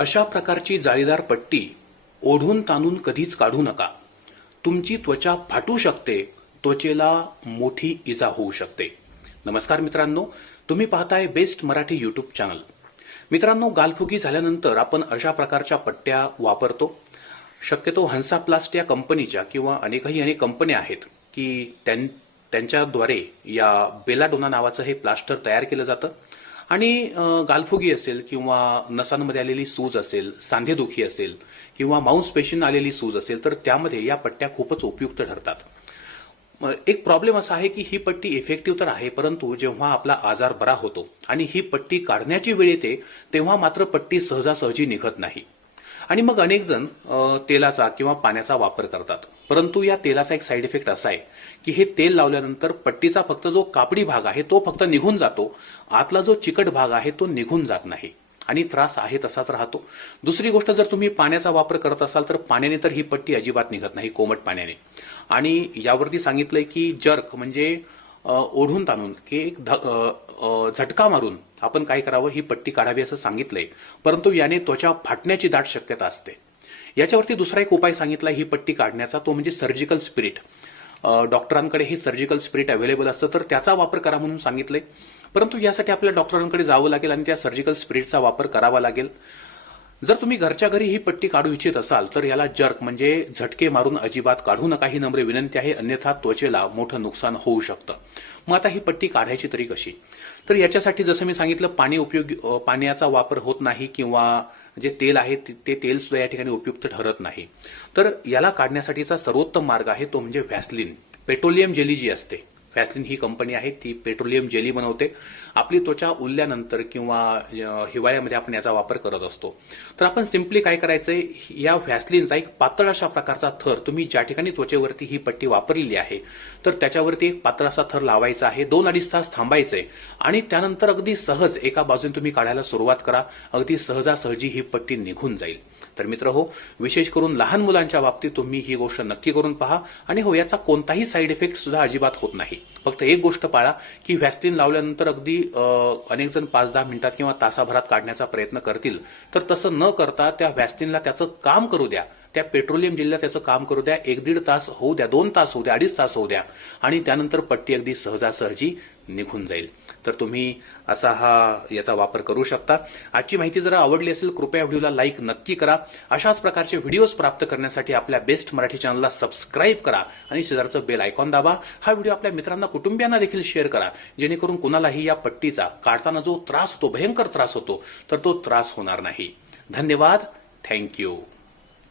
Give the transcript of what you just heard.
अशा प्रकारची जाळीदार पट्टी ओढून ताणून कधीच काढू नका. तुमची त्वचा फाटू शकते त्वचेला मोठी इजा होऊ शकते. नमस्कार मित्रांनो तुम्ही पाहताय बेस्ट मराठी यूट्यूब चॅनल मित्रांनो गालफुगी झाल्यानंतर आपण अशा प्रकारच्या पट्ट्या वापरतो. शक्यतो हंसा प्लास्ट या कंपनीच्या किंवा अनेकही अनेक कंपन्या आहेत की त्यां त्यांच्याद्वारे या बेलाडोना नावाचं हे प्लास्टर तयार केलं जातं. आणि गालफुगी असेल किंवा नसांमध्ये आलेली सूज असेल सांधेदुखी असेल किंवा मांस पेशींना आलेली सूज असेल तर त्यामध्ये या पट्ट्या खूपच उपयुक्त ठरतात. एक प्रॉब्लेम असा आहे की ही पट्टी इफेक्टिव्ह तर आहे परंतु जेव्हा आपला आजार बरा होतो आणि ही पट्टी काढण्याची वेळ येते तेव्हा मात्र पट्टी सहजासहजी निघत नाही. आणि मग अनेक जण तेलाचा किंवा पाण्याचा वापर करतात. परंतु या तेलाचा एक साईड इफेक्ट असा आहे की हे तेल लावल्यानंतर पट्टीचा फक्त जो कापडी भाग आहे तो फक्त निघून जातो. आतला जो चिकट भाग आहे तो निघून जात नाही. आणि त्रास आहे तसाच राहतो. दुसरी गोष्ट जर तुम्ही पाण्याचा वापर करत असाल तर पाण्याने तर ही पट्टी अजिबात निघत नाही कोमट पाण्याने. आणि यावरती सांगितलंय की जर्क म्हणजे ओढून ताणून की एक ध- झटका मारून आपण काय करावं ही पट्टी काढावी असं सांगितलंय. परंतु याने त्वचा फाटण्याची दाट शक्यता असते. याच्यावरती दुसरा एक उपाय सांगितला ही पट्टी काढण्याचा तो म्हणजे सर्जिकल स्पिरिट डॉक्टरांकडे हे सर्जिकल स्पिरिट अवेलेबल असतं तर त्याचा वापर करा म्हणून सांगितलंय. परंतु यासाठी आपल्याला डॉक्टरांकडे जावं लागेल आणि त्या सर्जिकल स्पिरिटचा वापर करावा लागेल. जर तुम्ही घरच्या घरी ही पट्टी काढू इच्छित असाल तर याला जर्क म्हणजे झटके मारून अजिबात काढू नका ही नम्र विनंती आहे. अन्यथा त्वचेला मोठं नुकसान होऊ शकतं. मग आता ही पट्टी काढायची तरी कशी? तर याच्यासाठी जसं मी सांगितलं पाणी उपयोगी पाण्याचा वापर होत नाही किंवा जे तेल आहे ते- ते तेल सुद्धा या ठिकाणी उपयुक्त ठरत नाही. तर याला काढण्यासाठीचा सर्वोत्तम मार्ग आहे तो म्हणजे व्हॅसलिन. पेट्रोलियम जेली जी असते व्हॅसलिन ही कंपनी आहे ती पेट्रोलियम जेली बनवते. आपली त्वचा उरल्यानंतर किंवा हिवाळ्यामध्ये आपण याचा वापर करत असतो. तर आपण सिम्पली काय करायचंय या व्हॅसलिनचा एक पातळ अशा प्रकारचा थर तुम्ही ज्या ठिकाणी त्वचेवरती ही पट्टी वापरलेली आहे तर त्याच्यावरती एक पातळ असा थर लावायचा आहे दोन अडीच तास थांबायचंय. आणि त्यानंतर अगदी सहज एका बाजूने तुम्ही काढायला सुरुवात करा अगदी सहजासहजी ही पट्टी निघून जाईल. तर मित्र हो विशेष करून लहान मुलांच्या बाबतीत तुम्ही ही गोष्ट नक्की करून पहा. आणि हो याचा कोणताही साईड इफेक्ट सुद्धा अजिबात होत नाही. फक्त एक गोष्ट पाळा की व्हॅसलिन लावल्यानंतर अगदी अनेक जण पाच दहा मिनिटात किंवा तासाभरात काढण्याचा प्रयत्न करतील. तर तसं न करता त्या व्हॅसलिनला त्याचं काम करू द्या. त्या पेट्रोलियम जिल्ह्यात त्याचं काम करू द्या. एक दीड तास होऊ द्या दोन तास होऊ द्या अडीच तास होऊ द्या. आणि त्यानंतर पट्टी अगदी सहजासहजी निघून जाईल. तर तुम्ही असा हा याचा वापर करू शकता. आजची माहिती जर आवडली असेल कृपया व्हिडिओला लाईक नक्की करा. अशाच प्रकारचे व्हिडिओज प्राप्त करण्यासाठी आपल्या बेस्ट मराठी चॅनलला सबस्क्राईब करा आणि शेजारचं बेल आयकॉन दाबा. हा व्हिडिओ आपल्या मित्रांना कुटुंबियांना देखील शेअर करा. जेणेकरून कुणालाही या पट्टीचा काढताना जो त्रास होतो भयंकर त्रास होतो तर तो त्रास होणार नाही. धन्यवाद. थँक्यू.